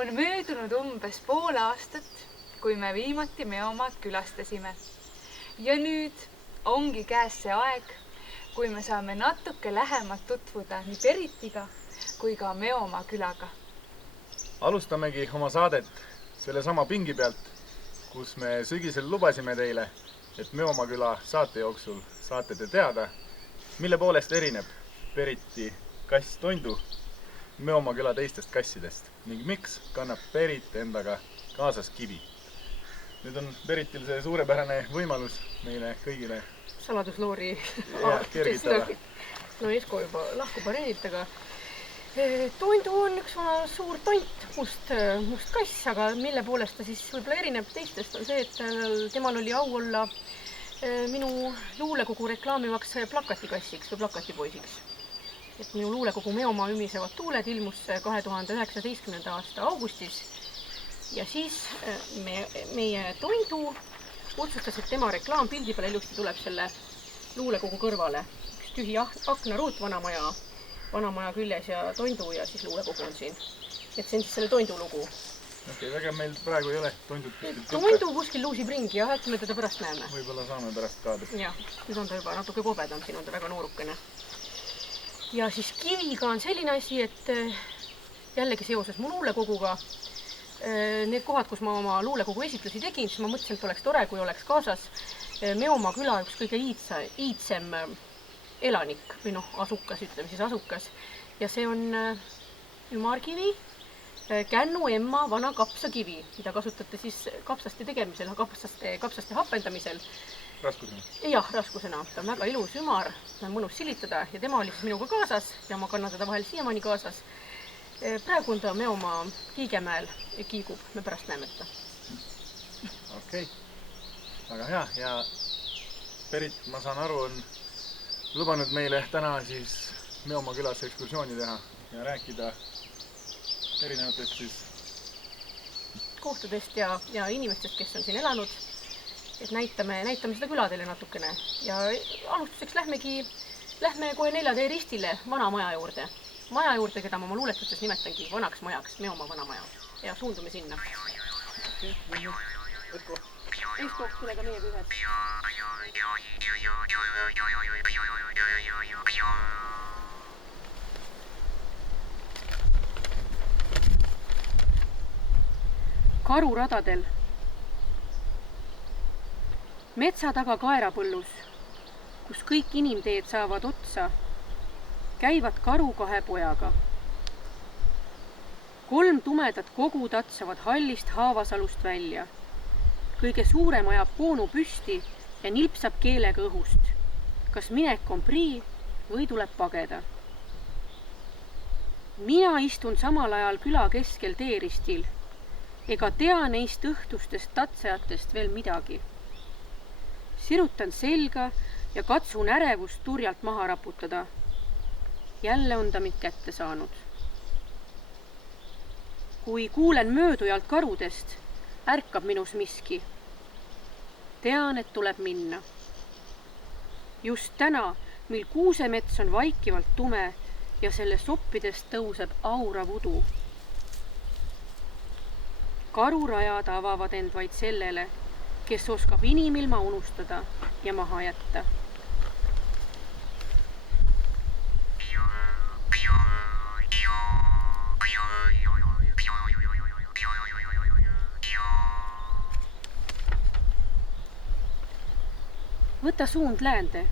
On möödunud umbes pool aastat, kui me viimati Meomaad külastasime. Ja nüüd ongi käes see aeg, kui me saame natuke lähemalt tutvuda nii Peritiga kui ka Meomaa külaga. Alustamegi oma saadet selle sama pingi pealt, kus me sügisel lubasime teile, et Meomaa küla saate jooksul saate te teada, mille poolest erineb Periti kass Tondu Meomaa küla teistest kassidest ning miks kannab Perit endaga kaasas kivi. Nüüd on Peritil see suurepärane võimalus meile kõigile saladusloori kergitada. No Esko juba lahkub arenitaga. Tondu on üks suur tont, must kass, aga mille poolest ta siis võib-olla erineb teistest on see, et temal oli au olla minu luulekogu reklaamivaks plakatikassiks või plakatipoisiks. Et minu luulekogu Meomaa ümisevad tuuled ilmus 2019. aasta augustis ja siis meie Tondu otsustas, et tema reklaampildi peale ilusti tuleb selle luulekogu kõrvale. Üks tühi aknaruut vanamaja küljes ja Tondu ja siis luulekogu on siin. Et see on siis selle Tondu lugu. Okei, väga meil praegu ei ole Tondut kuskil Tondu kuskil luusib ringi ja äkki me teda pärast näeme. Võib-olla saame pärast kaadrit. Jah, nüüd on ta juba natuke kobedam, siin on ta väga noorukene. Ja siis kiviga on selline asi, et jällegi seoses mu luulekoguga, need kohad, kus ma oma luulekogu esitlusi tegin, siis ma mõtlesin, et oleks tore, kui oleks kaasas Meomaa küla üks kõige iidsem elanik või asukas, ütleme siis asukas. Ja see on ümarkivi, Kännu emma vana kapsakivi, mida kasutate siis kapsaste tegemisel, kapsaste hapendamisel. Raskusena? Jah, raskusena. Ta on väga ilus ümar, mõnus silitada ja tema oli siis minuga kaasas ja ma kannan teda vahel siiamaani kaasas. Praegu on ta Meomaa Kiigemäel ja kiigub, me pärast näeme ta. Okei, väga hea ja Perit, ma saan aru, on lubanud meile täna siis Meomaa külas ekskursiooni teha ja rääkida erinevatest siis kohtadest ja inimestest, kes on siin elanud. Et näitame seda küla teile natukene ja alustuseks lähme kohe 4 tee ristile vana maja juurde. Maja juurde, keda ma oma luuletustes nimetangi vanaks majaks, Meomaa vana maja. Ja suundume sinna. Esko, tule ka meiega ühes. Karuradadel. Metsa taga kaerapõllus, kus kõik inimteed saavad otsa, käivad karu 2 pojaga. 3 tumedat kogu tatsavad hallist haavasalust välja. Kõige suurem ajab koonu püsti ja nilpsab keelega õhust. Kas minek on prii või tuleb pageda? Mina istun samal ajal küla keskel teeristil, ega tea neist õhtustest tatsajatest veel midagi. Sirutan selga ja katsun ärevust turjalt maha raputada. Jälle on ta mind kätte saanud. Kui kuulen möödujalt karudest, ärkab minus miski. Tean, et tuleb minna. Just täna, mil kuusemets on vaikivalt tume ja selle soppidest tõuseb aura vudu. Karurajad avavad end vaid sellele, kes oskab inimilma unustada ja maha jätta. Võta suund läände.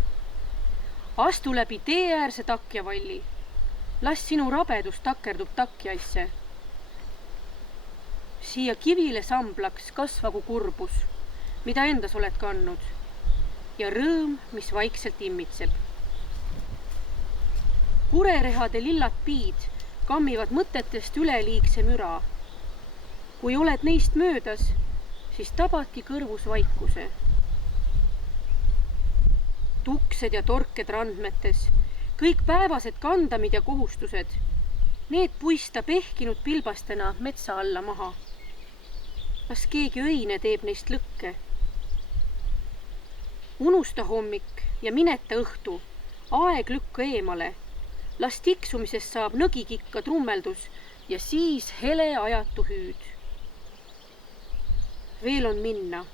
Astu läbi teeäärse takjavalli. Las sinu rabedus takerdub takjaisse. Siia kivile samblaks kasvagu kurbus, mida endas oled kandnud, ja rõõm, mis vaikselt immitseb. Kurerehade lillad piid kammivad mõtetest üleliigse müra. Kui oled neist möödas, siis tabadki kõrvus vaikuse. Tuksed ja torked randmetes, kõik päevased kandamid ja kohustused, need puista pehkinud pilbastena metsa alla maha. Kas keegi öine teeb neist lõkke? Unusta hommik ja mineta õhtu, aeg lükka eemale. Las tiksumisest saab nõgikikka trummeldus, ja siis hele ajatu hüüd. Veel on minna,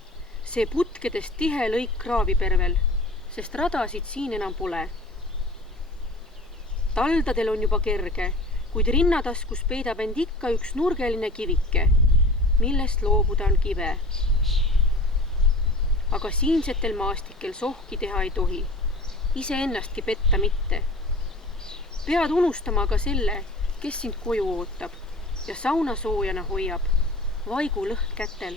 see putkedest tihe lõik Kraavipervel, sest radasid siin enam pole. Taldadel on juba kerge, kuid rinnataskus peidab end ikka üks nurgeline kivike, millest loobuda on kive. Aga siinsetel maastikel sohki teha ei tohi, iseennastki petta mitte. Pead unustama ka selle, kes sind koju ootab ja sauna soojana hoiab, vaigu lõhk kätel.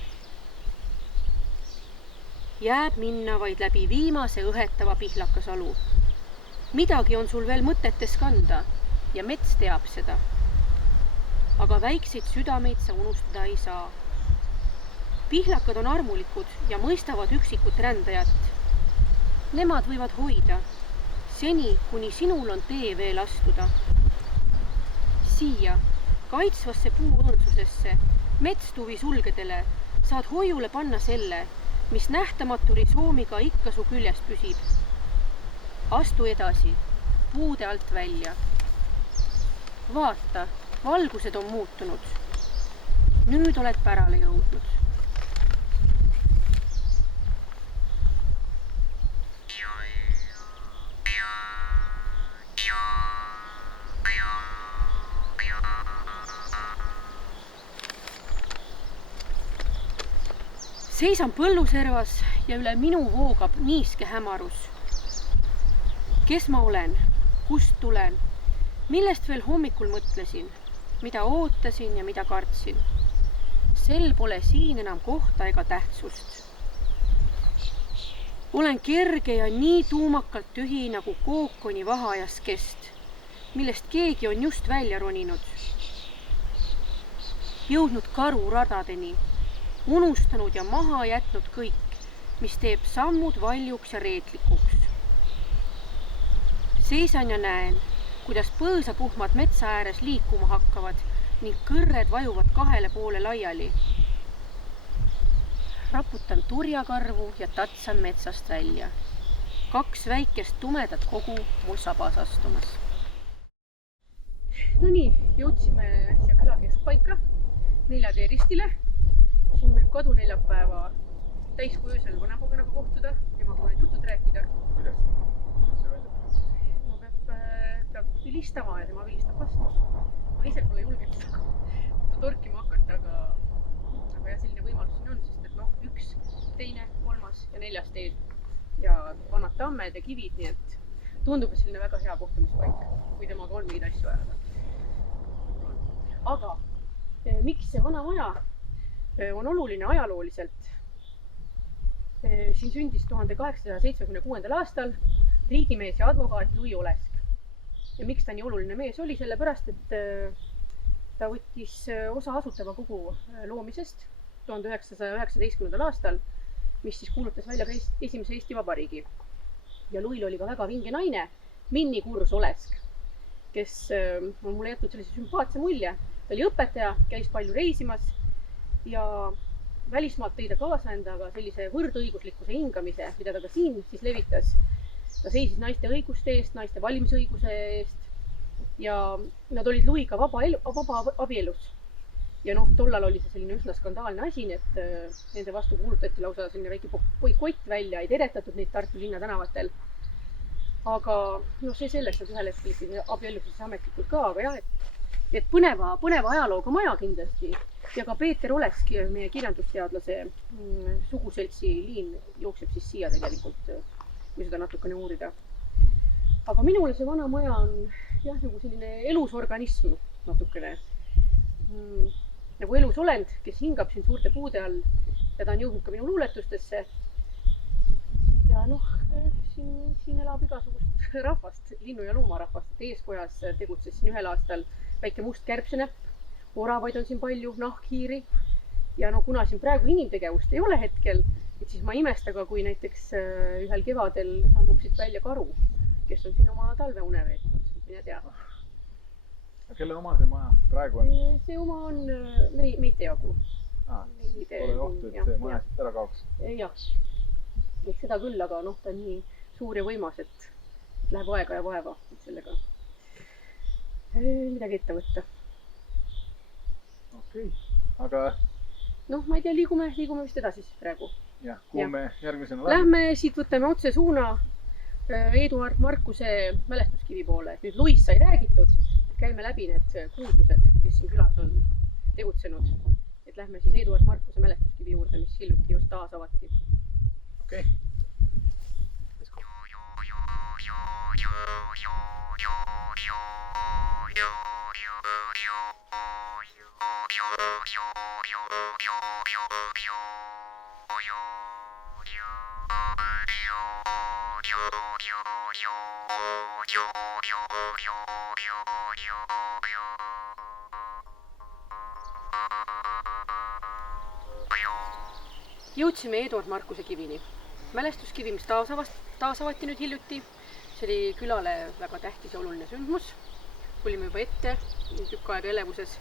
Jääb minna vaid läbi viimase õhetava Pihlakasalu. Midagi on sul veel mõtetes kanda ja mets teab seda. Aga väikseid südameid sa unustada ei saa. Pihlakad on armulikud ja mõistavad üksikut rändajat. Nemad võivad hoida, seni kuni sinul on tee veel astuda. Siia, kaitsvasse puuõõnsusesse, metstuvi sulgedele saad hoiule panna selle, mis nähtamatu risoomiga ikka su küljes püsib. Astu edasi, puude alt välja. Vaata, valgused on muutunud. Nüüd oled pärale jõudnud. Seisan põlluservas ja üle minu voogab niiske hämarus. Kes ma olen, kust tulen, millest veel hommikul mõtlesin, mida ootasin ja mida kartsin. Sel pole siin enam kohta ega tähtsust. Olen kerge ja nii tuumakalt tühi nagu kookoni vahajas kest, millest keegi on just välja roninud. Jõudnud karu radadeni, unustanud ja maha jätnud kõik, mis teeb sammud valjuks ja reetlikuks. Seisan ja näen, kuidas põõsapuhmad metsa ääres liikuma hakkavad ning kõrred vajuvad kahele poole laiali. Raputan turjakarvu ja tatsan metsast välja. 2 väikest tumedat kogu mul sabas astumas. No nii, jõudsime siia küla keskpaika, 4 tee ristile. Siin võib kodu neljapäeva täiskuu öösel vanapogaga kohtuda, temaga mõned jutud rääkida. Kuidas see välja peab? No peab vilistama ja tema vilistab vastu. Ma ise pole julgenud seda torkima hakata, aga jah, selline võimalus siin on, sest et 1, 2, 3 ja 4 teed ja vanad tammed ja kivid, nii et tundub selline väga hea kohtumispaik, kui temaga on mingeid asju ajada. Aga miks see vana maja on oluline ajalooliselt? Siin sündis 1876. aastal riigimees ja advokaat Louis Olesk. Ja miks ta nii oluline mees oli? Sellepärast, et ta võttis osa Asutava Kogu loomisest 1919. aastal, mis siis kuulutas välja ka esimese Eesti Vabariigi. Ja Louis'l oli ka väga vinge naine, Minni Kurs Olesk, kes on mulle jätnud sellise sümpaatse mulje. Ta oli õpetaja, käis palju reisimas ja välismaalt tõi ta kaasa endaga sellise võrdõiguslikkuse hingamise, mida ta ka siin siis levitas. Ta seisis naiste õiguste eest, naiste valimisõiguse eest ja nad olid Louis'ga vaba abielus. Ja tollal oli see selline üsna skandaalne asi, et nende vastu kuulutati lausa selline väike boikott välja, ei teretatud neid Tartu linna tänavatel. Aga see selleks, et ühel hetkel abielluses ametlikult ka, aga jah, et põneva ajalooga maja kindlasti. Ja ka Peeter Olesk, meie kirjandusteadlase suguseltsi liin jookseb siis siia tegelikult, kui seda natukene uurida. Aga minule see vana maja on jah, nagu selline elusorganism natukene. Nagu elusolend, kes hingab siin suurte puude all ja ta on jõudnud ka minu luuletustesse. Ja siin elab igasugust rahvast, linnu- ja loomarahvast. Eeskojas tegutses siin ühel aastal väike must kärbsenäpp, oravaid on siin palju, nahkhiiri. Ja kuna siin praegu inimtegevust ei ole hetkel, et siis ma ei imesta ka, kui näiteks ühel kevadel sammub siit välja karu, kes on siin oma talveune veetnud, mine tea. Kelle oma see maja praegu on? See oma on meite jagu. Pole ohtu, et see maja siit ära kaoks? Jah, seda küll, aga ta on nii suur ja võimas, et läheb aega ja vaeva sellega midagi ette võtta. okei. Aga noh, ma ei tea, liigume vist edasi siis praegu. jah, kuhu me järgmisena Lähme siit, võtame otse suuna Eduard Markuse mälestuskivi poole. Et nüüd Luis sai räägitud, käime läbi need kuulsused, kes siin külas on tegutsenud. Et lähme siis Eduard Markuse mälestuskivi juurde, mis hiljuti just taas avati. okei. Jõudsime Eduard Markuse kivini. Mälestuskivi, mis taas avati nüüd hiljuti. See oli külale väga tähtis ja oluline sündmus. Tulime juba ette, tükk aega elevuses.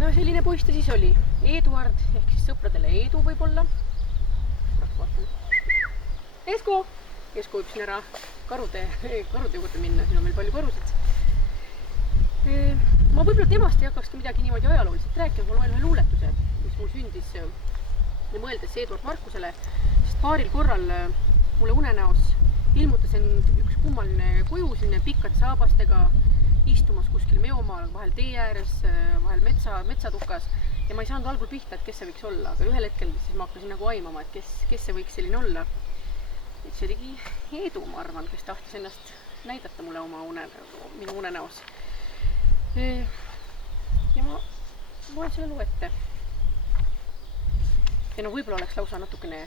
No selline poiss ta siis oli. Eduard, ehk siis sõpradele Edu võib-olla. Esko! Esko võib siin ära karude juurde minna, siin on meil palju karusid. Ma võib-olla temast ei hakkakski midagi niimoodi ajalooliselt rääkima, ma loen ühe luuletuse, mis mul sündis ja mõeldes Eduard Markusele, sest paaril korral mulle unenäos ilmutas üks kummaline kuju sinne pikkade saabastega istumas kuskil meomaal, vahel tee ääres, vahel metsatukas ja ma ei saanud algul pihta, et kes see võiks olla, aga ühel hetkel siis ma hakkasin nagu aimama, et kes see võiks selline olla. Et see oligi Edu, ma arvan, kes tahtis ennast näidata mulle minu unenäos. Ja ma loen selle loo ette. Ja no võib-olla oleks lausa natukene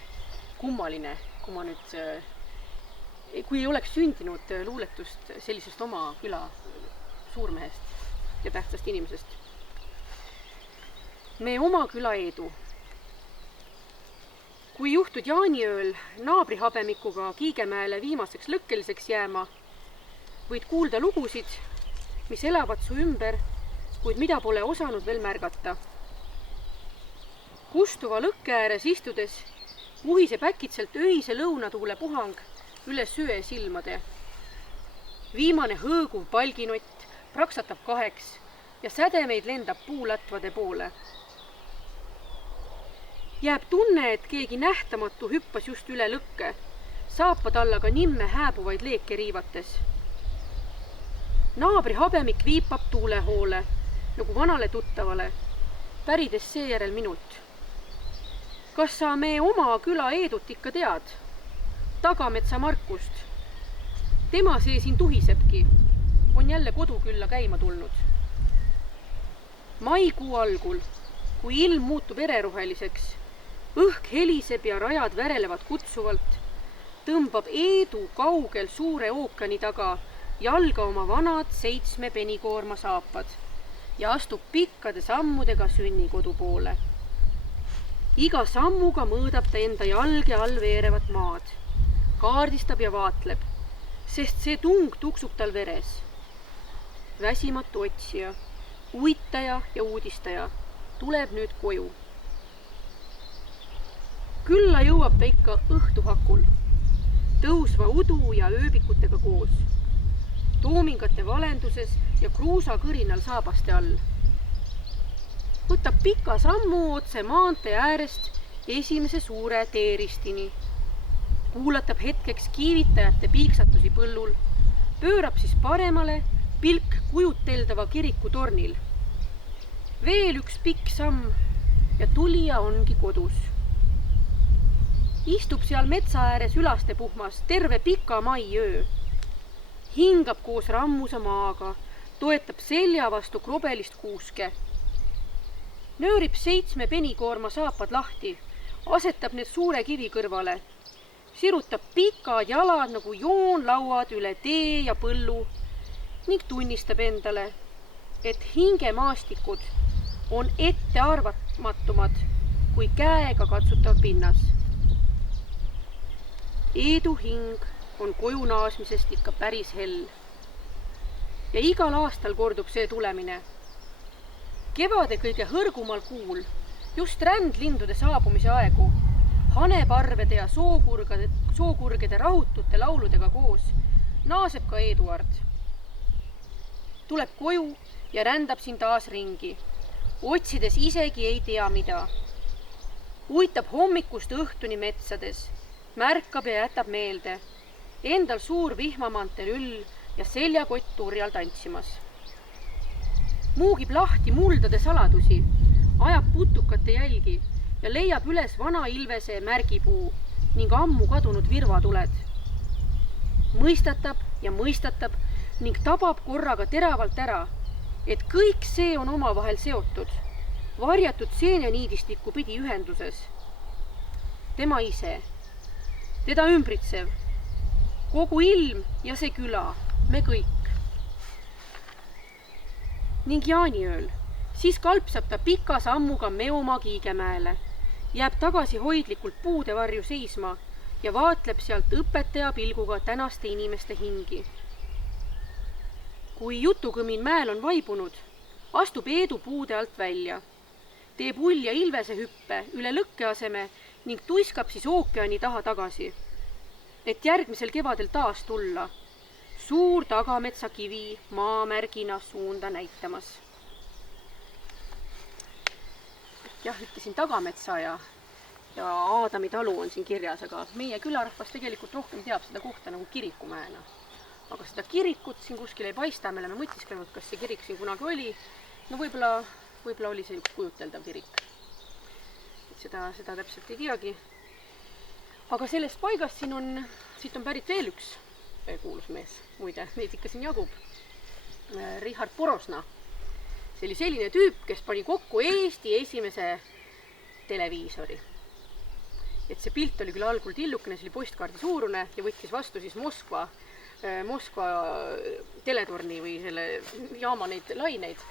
kummaline, kui ei oleks sündinud luuletust sellisest oma küla suurmehest ja tähtsast inimesest. Me oma küla Edu. Kui juhtud jaaniööl naabrihabemikuga Kiigemäele viimaseks lõkkeliseks jääma, võid kuulda lugusid, mis elavad su ümber, kuid mida pole osanud veel märgata. Kustuva lõkke ääres istudes vuhiseb äkitselt öise lõunatuule puhang üle söe silmade. Viimane hõõguv palginott praksatab kaheks ja sädemeid lendab puulatvade poole. Jääb tunne, et keegi nähtamatu hüppas just üle lõkke, saapad alla ka nimme hääbuvaid leeke riivates. Naabri habemik viipab tuulehoole, nagu vanale tuttavale, pärides seejärel minult. Kas sa me oma küla Edut ikka tead? Tagametsa Markust. Tema see siin tuhisebki. On jälle kodukülla käima tulnud. Maikuu algul, kui ilm muutub ereroheliseks, õhk heliseb ja rajad värelevad kutsuvalt, tõmbab Edu kaugel suure ookeani taga jalga oma vanad 7 penikoorma saapad ja astub pikkade sammudega sünnikodu poole. Iga sammuga mõõdab ta enda jalge all veerevat maad, kaardistab ja vaatleb, sest see tung tuksub tal veres. Väsimatu otsija, uitaja ja uudistaja tuleb nüüd koju. Külla jõuab ta ikka õhtuhakul, tõusva udu ja ööbikutega koos, toomingate valenduses ja kruusakõrinal saabaste all. Võtab pika sammu otse maantee äärest esimese suure teeristini. Kuulatab hetkeks kiivitajate piiksatusi põllul, pöörab siis paremale pilk kujuteldava kiriku tornil. Veel üks pikk samm ja tulija ongi kodus. Istub seal metsa ääres ülaste puhmas terve pika maiöö. Hingab koos rammusa maaga, toetab selja vastu krobelist kuuske. Nöörib 7 penikoorma saapad lahti, asetab need suure kivi kõrvale, sirutab pikad jalad nagu joonlauad üle tee ja põllu ning tunnistab endale, et hingemaastikud on ettearvamatumad kui käega katsutav pinnas. Edu hing on koju naasmisest ikka päris hell. Ja igal aastal kordub see tulemine. Kevade kõige hõrgumal kuul, just rändlindude saabumise aegu, haneparvede ja sookurgede rahutute lauludega koos, naaseb ka Eduard. Tuleb koju ja rändab siin taas ringi. otsides isegi ei tea mida. Uitab hommikust õhtuni metsades, märkab ja jätab meelde. Endal suur vihmamantel üll ja seljakott turjal tantsimas. Muugib lahti muldade saladusi, ajab putukate jälgi ja leiab üles vana ilvese märgipuu ning ammu kadunud virvatuled. Mõistatab ja mõistatab ning tabab korraga teravalt ära, et kõik see on omavahel seotud, varjatud seeneniidistiku pidi ühenduses. Tema ise, teda ümbritsev, kogu ilm ja see küla, me kõik. Ning jaaniööl, siis kalpsab ta pika sammuga Meomaa Kiigemäele, jääb tagasi hoidlikult puude varju seisma ja vaatleb sealt õpetaja pilguga tänaste inimeste hingi. Kui jutukõmin mäel on vaibunud, astub Eedu puude alt välja, teeb ulja ilvese hüppe üle lõkkeaseme ning tuiskab siis ookeani taha tagasi, et järgmisel kevadel taas tulla, suur tagametsa kivi maamärgina suunda näitamas. Jah, ütlesin tagametsa ja Aadami talu on siin kirjas, aga meie külarahvas tegelikult rohkem teab seda kohta nagu Kirikumäena. Aga seda kirikut siin kuskil ei paista, me oleme mõtisklenud, kas see kirik siin kunagi oli. No võib-olla oli see üks kujuteldav kirik. Seda täpselt ei teagi. Aga sellest paigast siit on pärit veel üks kuulus mees, muide, neid ikka siin jagub. Richard Porosna. See oli selline tüüp, kes pani kokku Eesti esimese televiisori. Et see pilt oli küll algul tillukene, see oli postkaardi suurune ja võttis vastu siis Moskva teletorni või selle jaama neid laineid.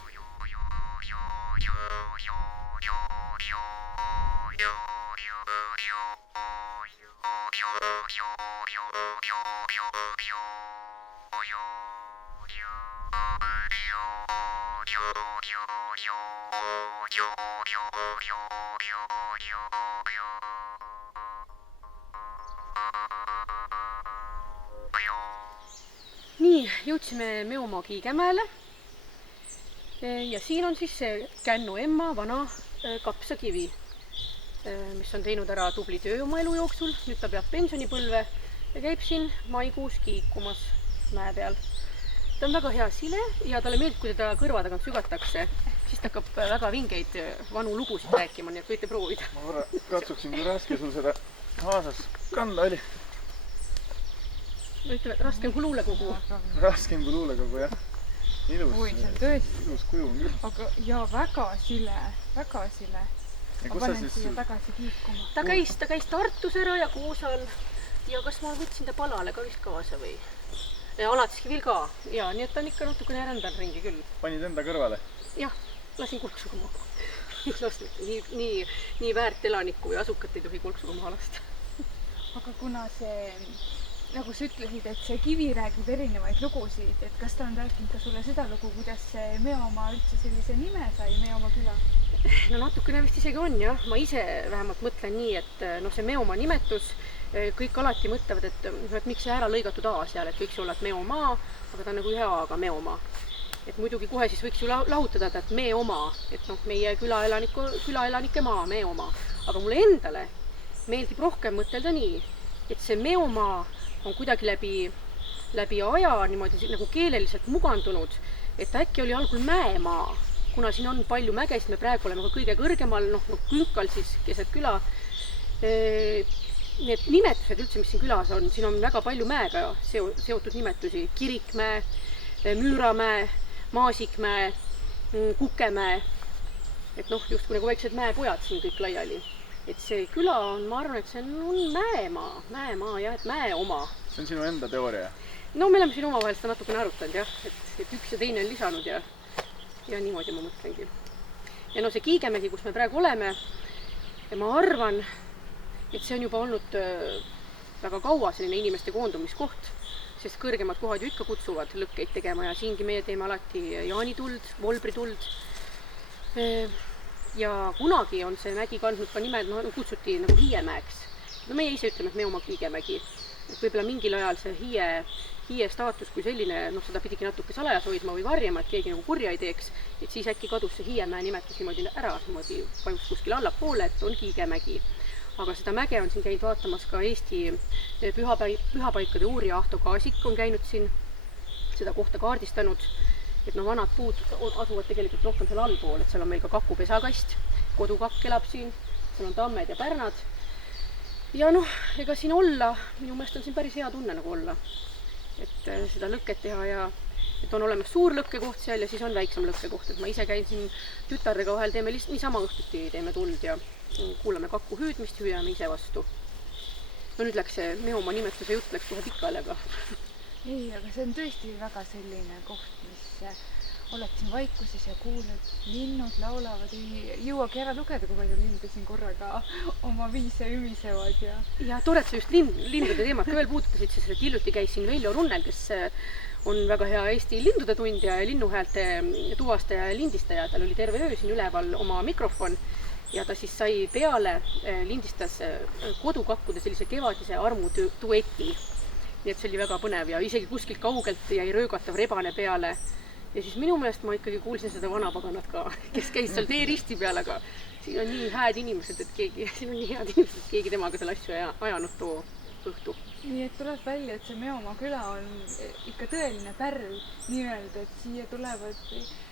Nii, jõudsime Meomaa Kiigemäele ja siin on siis see Kännu emma vana kapsakivi, mis on teinud ära tubli töö oma elu jooksul. Nüüd ta peab pensionipõlve ja käib siin maikuus kiikumas mäe peal. Ta on väga hea sile ja talle meeldib, kui teda kõrva tagant sügatakse, siis ta hakkab väga vingeid vanu lugusid rääkima, nii et võite proovida. Ma korra katsuksin, kui raske sul seda kaasas kanda oli. Ütleme, et raskem kui luulekogu. Raskem kui luulekogu, jah. Oi, see on tõesti. Ilus kuju on küll. Aga ja väga sile. Ma panen siia tagasi kiikuma. Ta käis Tartus ära ja Kuusal ja kas ma võtsin ta palale ka vist kaasa või? Ja Alatsiskivil ka. Ja, nii et ta on ikka natukene rändal ringi küll. Panid enda kõrvale? Jah, lasin kulksuga maha. Nii väärt elaniku ja asukat ei tohi kulksuga maha lasta. Aga kuna see, nagu sa ütlesid, et see kivi räägib erinevaid lugusid, et kas ta on rääkinud ka sulle seda lugu, kuidas see Meomaa üldse sellise nime sai, Meomaa küla? No natukene vist isegi on, jah. Ma ise vähemalt mõtlen nii, et see Meomaa nimetus, kõik alati mõtlevad, et miks see ära lõigatud A seal, et võiks olla Meomaa, aga ta on nagu ühe A-ga Meomaa. Et muidugi kohe siis võiks ju lahutada, et Meomaa, et meie külaelanike maa, Meomaa. Aga mulle endale meeldib rohkem mõtelda nii, et see Meomaa on kuidagi läbi aja niimoodi nagu keeleliselt mugandunud, et äkki oli algul mäemaa, kuna siin on palju mägesid, me praegu oleme ka kõige kõrgemal, künkal siis keset küla. Need nimetused üldse, mis siin külas on, siin on väga palju mäega seotud nimetusi. Kirikmäe, Müüramäe, Maasikmäe, Kukemäe. Et just nagu väiksed mäepojad siin kõik laiali. Et see küla on, ma arvan, et see on mäemaa ja et mäe oma. See on sinu enda teooria? No me oleme siin omavahel seda natukene arutanud, jah. Et üks ja teine on lisanud ja niimoodi ma mõtlengi. Ja see Kiigemägi, kus me praegu oleme, ja ma arvan, et see on juba olnud väga kaua selline inimeste koondumiskoht, sest kõrgemad kohad ju ikka kutsuvad lõkkeid tegema ja siingi meie teeme alati jaanituld, volbrituld. Ja kunagi on see mägi kandnud ka nime, kutsuti nagu Hiiemäeks. No meie ise ütleme, et Meomaa Kiigemägi. et võib-olla mingil ajal see hiie staatus kui selline, seda pidigi natuke salajas hoidma või varjama, et keegi nagu kurja ei teeks, et siis äkki kadus see Hiiemäe nimetus niimoodi ära, niimoodi vajus kuskil allapoole, et on Kiigemägi. Aga seda mäge on siin käinud vaatamas ka Eesti pühapaikade uurija Ahto Kaasik on käinud siin seda kohta kaardistanud, et vanad puud asuvad tegelikult rohkem seal allpool, et seal on meil ka kakupesakast, kodukakk elab siin, seal on tammed ja pärnad. Ja ega siin olla, minu meelest on siin päris hea tunne nagu olla, et seda lõket teha ja et on olemas suur lõkkekoht seal ja siis on väiksem lõkkekoht, et ma ise käin siin tütardega vahel, teeme lihtsalt niisama õhtuti, teeme tuld ja kuulame kakku hüüdmist, hüüame ise vastu. Nüüd läks see Meomaa nimetuse jutt läks kohe pikale, aga ei, aga see on tõesti väga selline koht, mis oled siin vaikuses ja kuuled, linnud laulavad, ei jõuagi ära lugeda, kui palju linde siin korraga oma viise ümisevad ja tore, et sa just lindude teemat ka veel puudutasid, sest et hiljuti käis siin Veljo Runnel, kes on väga hea Eesti lindude tundja ja linnuhäälte tuvastaja ja lindistaja, tal oli terve öö siin üleval oma mikrofon ja ta siis sai peale, lindistas kodukakkude sellise kevadise armudueti. Nii et see oli väga põnev ja isegi kuskilt kaugelt jäi röögatav rebane peale. Ja siis minu meelest ma ikkagi kuulsin seda vanapaganat ka, kes käis seal teeristi peal, aga siin on nii hääd inimesed, et keegi temaga seal asju ajanud too õhtu. Nii et tuleb välja, et see Meomaa küla on ikka tõeline pärl nii-öelda, et siia tulevad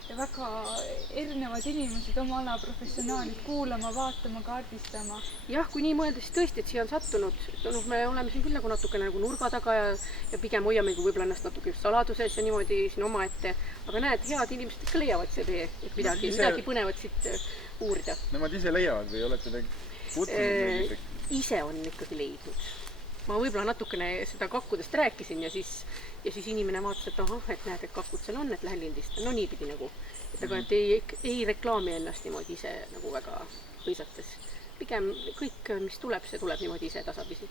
väga erinevad inimesed, oma ala professionaalid kuulama, vaatama, kaardistama. Jah, kui nii mõelda, siis tõesti, et siia on sattunud. Me oleme siin küll nagu natukene nagu nurga taga ja pigem hoiamegi võib-olla ennast natuke just saladuses ja niimoodi siin oma ette. Aga näed, head inimesed ikka leiavad see tee, et midagi põnevat siit uurida. Nemad ise leiavad või olete te kutsunud? Ise on ikkagi leidnud. Ma võib-olla natukene seda kakkudest rääkisin ja siis inimene vaatas, et et näed, et kakud seal on, et lähen lindistan. No niipidi nagu. Aga et ei reklaami ennast niimoodi ise nagu väga hõisates. Pigem kõik, mis tuleb, see tuleb niimoodi ise tasapisi.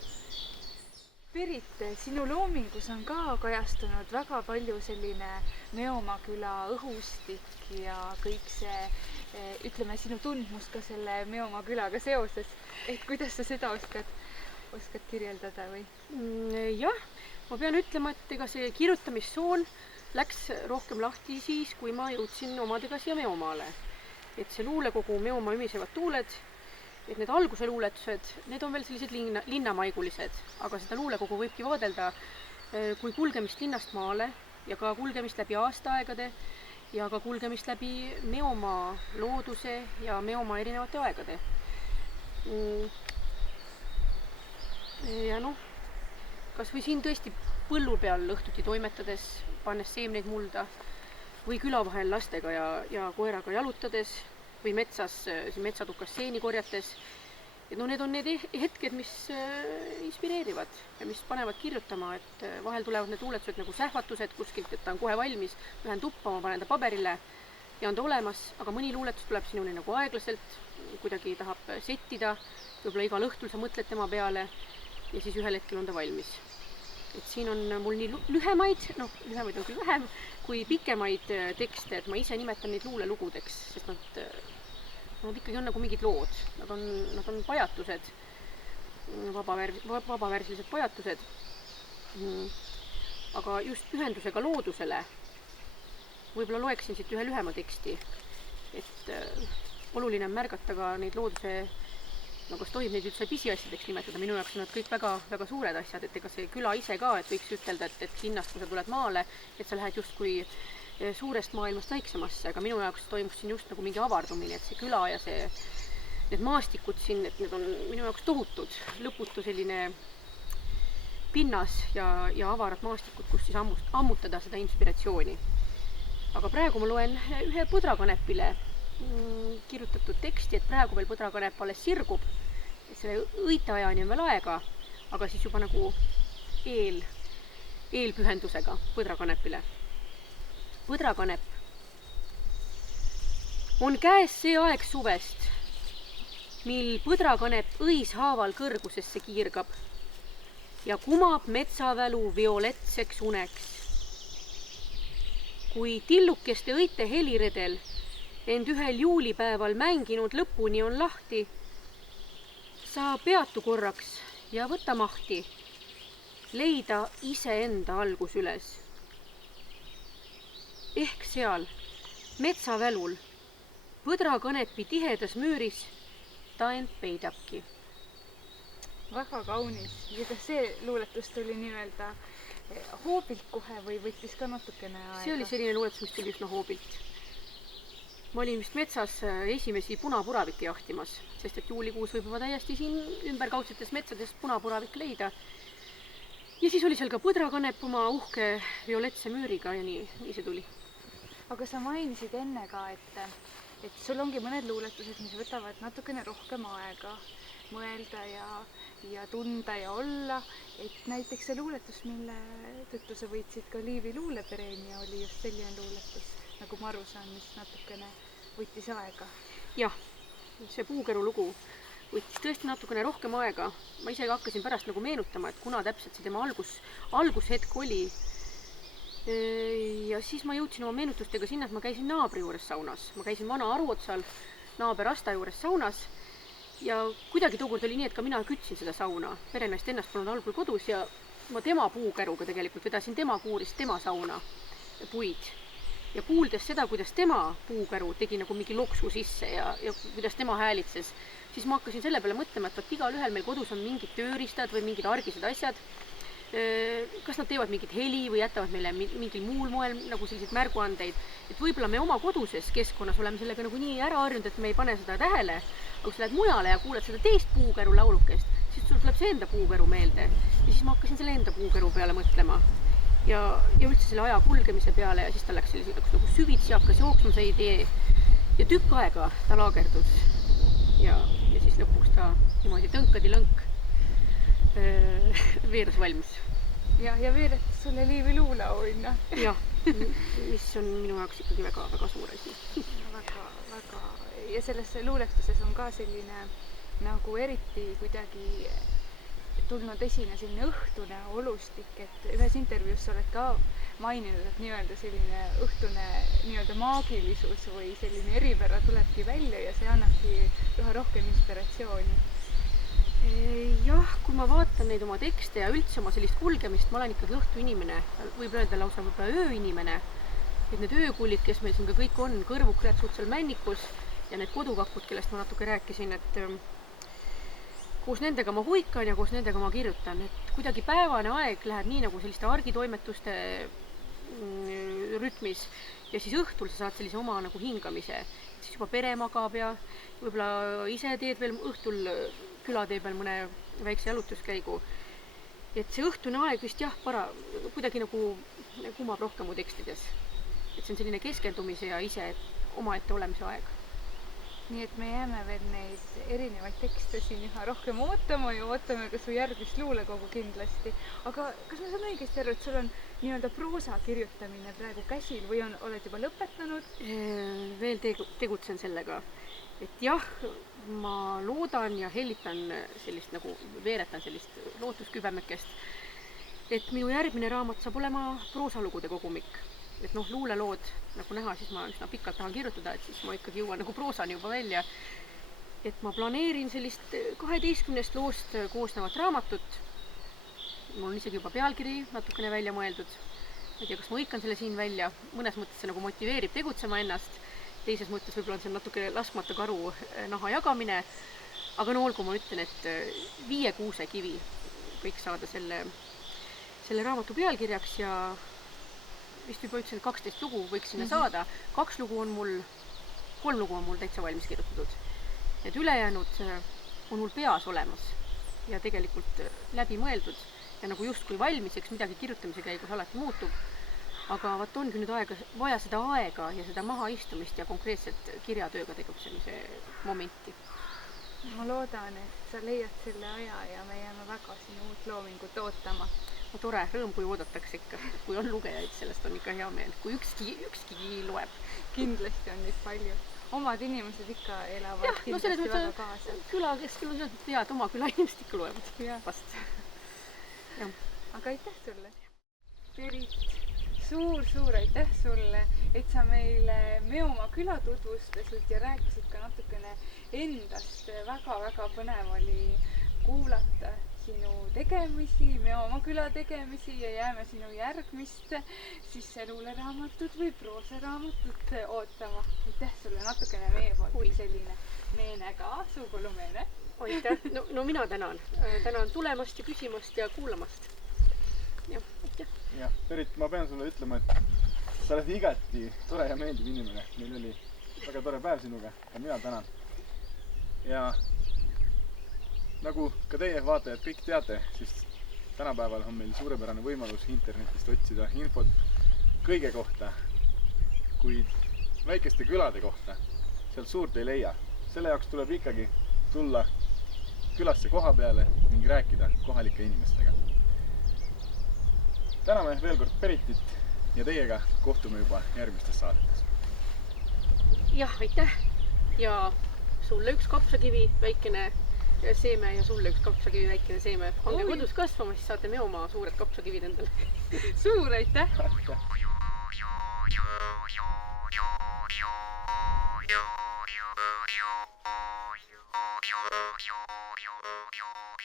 Berit, sinu loomingus on ka kajastunud väga palju selline Meomaa küla õhustik ja kõik see, ütleme, sinu tundmus ka selle Meomaa külaga seoses. Et kuidas sa seda oskad kirjeldada või? Jah, ma pean ütlema, et ega see kirjutamissoon läks rohkem lahti siis, kui ma jõudsin omadega siia Meomaale. Et see luulekogu Meomaa ümisevad tuuled, et need alguse luuletused, need on veel sellised linnamaigulised, aga seda luulekogu võibki vaadelda kui kulgemist linnast maale ja ka kulgemist läbi aastaaegade ja ka kulgemist läbi Meomaa looduse ja Meomaa erinevate aegade. Ja kas või siin tõesti põllu peal õhtuti toimetades, pannes seemneid mulda või küla vahel lastega ja koeraga jalutades või metsatukas seeni korjates. Et need on need hetked, mis inspireerivad ja mis panevad kirjutama, et vahel tulevad need luuletused nagu sähvatused kuskilt, et ta on kohe valmis, lähen tuppa, ma panen ta paberile ja on ta olemas, aga mõni luuletus tuleb sinuni nagu aeglaselt, kuidagi tahab settida, võib-olla igal õhtul sa mõtled tema peale ja siis ühel hetkel on ta valmis. Et siin on mul nii lühemaid on küll vähem, kui pikemaid tekste, et ma ise nimetan neid luulelugudeks, sest nad ikkagi on nagu mingid lood. Nad on pajatused, vabaväärsilised pajatused, aga just pühendusega loodusele võib-olla loeksin siit ühe lühema teksti, et oluline on märgata ka neid looduse kas tohib neid üldse pisiasjadeks nimetada, minu jaoks on nad kõik väga, väga suured asjad, et ega see küla ise ka, et võiks ütelda, et linnast, kui sa tuled maale, et sa lähed justkui suurest maailmast väiksemasse, aga minu jaoks toimus siin just nagu mingi avardumine, et see küla ja need maastikud siin, et need on minu jaoks tohutud, lõputu selline pinnas ja avarad maastikud, kus siis ammutada seda inspiratsiooni. Aga praegu ma loen ühe põdrakanepile kirjutatud teksti, et praegu veel põdrakanep alles sirgub, et selle õiteajani on veel aega, aga siis juba nagu eelpühendusega põdrakanepile. Põdrakanep. On käes see aeg suvest, mil põdrakanep õishaaval kõrgusesse kiirgab ja kumab metsavälu violetseks uneks. Kui tillukeste õite heliredel end ühel juulipäeval mänginud lõpuni on lahti, sa peatu korraks ja võta mahti. leida iseenda algus üles. Ehk seal, metsavälul, põdrakanepi tihedas müüris, ta end peidabki. Väga kaunis. Ja kas see luuletus tuli nii-öelda hoobilt kohe või võttis ka natukene aega? See oli selline luuletus, mis tuli üsna hoobilt. Ma olin vist metsas esimesi punapuravikke jahtimas, sest et juulikuus võib juba täiesti siin ümberkaudsetes metsades punapuravik leida. Ja siis oli seal ka põdrakanep oma uhke violetse müüriga ja nii see tuli. Aga sa mainisid enne ka, et sul ongi mõned luuletused, mis võtavad natukene rohkem aega mõelda ja tunda ja olla. Et näiteks see luuletus, mille tõttu sa võitsid ka Liivi luulepreemia, oli just selline luuletus, nagu ma aru saan, mis natukene võttis aega. Jah, see puukeru lugu võttis tõesti natukene rohkem aega. Ma isegi hakkasin pärast nagu meenutama, et kuna täpselt see tema algushetk oli. Ja siis ma jõudsin oma meenutustega sinna, et ma käisin naabri juures saunas. Ma käisin vana Aruotsal naaber Asta juures saunas ja kuidagi tookord oli nii, et ka mina kütsin seda sauna. Peremeest ennast polnud algul kodus ja ma tema puukäruga tegelikult vedasin tema kuurist, tema sauna puid. Ja kuuldes seda, kuidas tema puukäru tegi nagu mingi loksu sisse ja kuidas tema häälitses, siis ma hakkasin selle peale mõtlema, et igal ühel meil kodus on mingid tööriistad või mingid argised asjad. Kas nad teevad mingit heli või jätavad meile mingil muul moel nagu selliseid märguandeid. Et võib-olla me oma koduses keskkonnas oleme sellega nagu nii ära harjunud, et me ei pane seda tähele. Aga kui sa lähed mujale ja kuuled seda teist puukäru laulukest, siis sul tuleb see enda puukäru meelde. Ja siis ma hakkasin selle enda puukäru peale mõtlema. Ja üldse selle aja kulgemise peale ja siis ta läks selliseks nagu süvitsi, hakkas jooksma see idee. Ja tükk aega ta laagerdus. Ja siis lõpuks ta niimoodi tõnkadi lõnk veeras valmis. Ja veeretas sulle Liivi luuleauhinna. Jah, mis on minu jaoks ikkagi väga suur asi. Väga. Ja selles luuletuses on ka selline nagu eriti kuidagi tulnud esine selline õhtune olustik, et ühes intervjuus sa oled ka maininud, et nii-öelda selline õhtune nii-öelda maagilisus või selline eripära tulebki välja ja see annabki üha rohkem inspiratsiooni. Jah, kui ma vaatan neid oma tekste ja üldse oma sellist kulgemist, ma olen ikkagi õhtu inimene, võib öelda lausa ööinimene. Et need öökullid, kes meil siin ka kõik on, kõrvukretsud seal männikus ja need kodukakud, kellest ma natuke rääkisin, et koos nendega ma huikan ja koos nendega ma kirjutan. Et kuidagi päevane aeg läheb nii nagu selliste argitoimetuste rütmis ja siis õhtul sa saad sellise oma nagu hingamise. Siis juba pere magab ja võib-olla ise teed veel õhtul külatee peal mõne väikse jalutuskäigu. Et see õhtune aeg vist jah, kuidagi nagu kumab rohkem mu tekstides. Et see on selline keskendumise ja ise omaette olemise aeg. Nii et me jääme veel neid erinevaid tekste siin üha rohkem ootama ja ootame ka su järgmist luulekogu kindlasti. Aga kas ma saan õigesti aru, et sul on nii-öelda proosa kirjutamine praegu käsil või oled juba lõpetanud? Veel tegutsen sellega. Et jah, ma loodan ja hellitan sellist nagu veeretan sellist lootuskübemekest. Et minu järgmine raamat saab olema proosalugude kogumik. Et luulelood, nagu näha, siis ma üsna pikalt tahan kirjutada, et siis ma ikkagi jõuan nagu proosani juba välja. Et ma planeerin sellist 12 loost koosnevat raamatut. Mul on isegi juba pealkiri natukene välja mõeldud. Ma ei tea, kas ma hõikan selle siin välja. Mõnes mõttes see nagu motiveerib tegutsema ennast. Teises mõttes võib-olla on see natuke laskmata karu naha jagamine. Aga olgu ma ütlen, et 5 kuusekivi võiks saada selle raamatu pealkirjaks ja vist juba ütlesin, et 12 lugu võiks sinna saada. 3 lugu on mul täitsa valmis kirjutatud. Et ülejäänud on mul peas olemas ja tegelikult läbi mõeldud ja nagu justkui valmis, eks midagi kirjutamise käigus alati muutub. Aga ongi nüüd vaja seda aega ja seda mahaistumist ja konkreetselt kirjatööga tegutsemise momenti. Ma loodan, et sa leiad selle aja ja me jääme väga sinu uut loomingut ootama. Tore, rõõm, kui oodatakse ikka. Kui on lugejaid, sellest on ikka hea meel. Kui ükski loeb. Kindlasti on neid palju. Omad inimesed ikka elavad kindlasti väga kaasa. Küla keskel on sealt hea, et oma küla inimesed ikka loevad. Vast. Aga aitäh sulle. Berit, suur aitäh sulle, et sa meile Meomaa küla tutvustasid ja rääkisid ka natukene endast. Väga põnev oli kuulata sinu tegemisi, Meomaa küla tegemisi ja jääme sinu järgmist siis luuleraamatut või proosaraamatut ootama. Aitäh sulle natukene meie poolt selline meene ka, suupõllumeene. aitäh, no mina tänan. Tänan tulemast ja küsimast ja kuulamast. Jah, aitäh. jah, Berit, ma pean sulle ütlema, et sa oled igati tore ja meeldiv inimene. Meil oli väga tore päev sinuga ja mina tänan. Ja nagu ka teie vaatajad kõik teate, siis tänapäeval on meil suurepärane võimalus internetist otsida infot kõige kohta, kuid väikeste külade kohta sealt suurt ei leia. Selle jaoks tuleb ikkagi tulla külasse koha peale ning rääkida kohalike inimestega. Täname veel kord Beritit ja teiega kohtume juba järgmistes saadetes. Jah, aitäh. Ja sulle üks kapsakivi, väikene seeme ja sulle üks kapsakivi, väikene seeme. Hange kodus kasvama, siis saate Meomaa suured kapsakivid endale. Suur aitäh!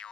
Yo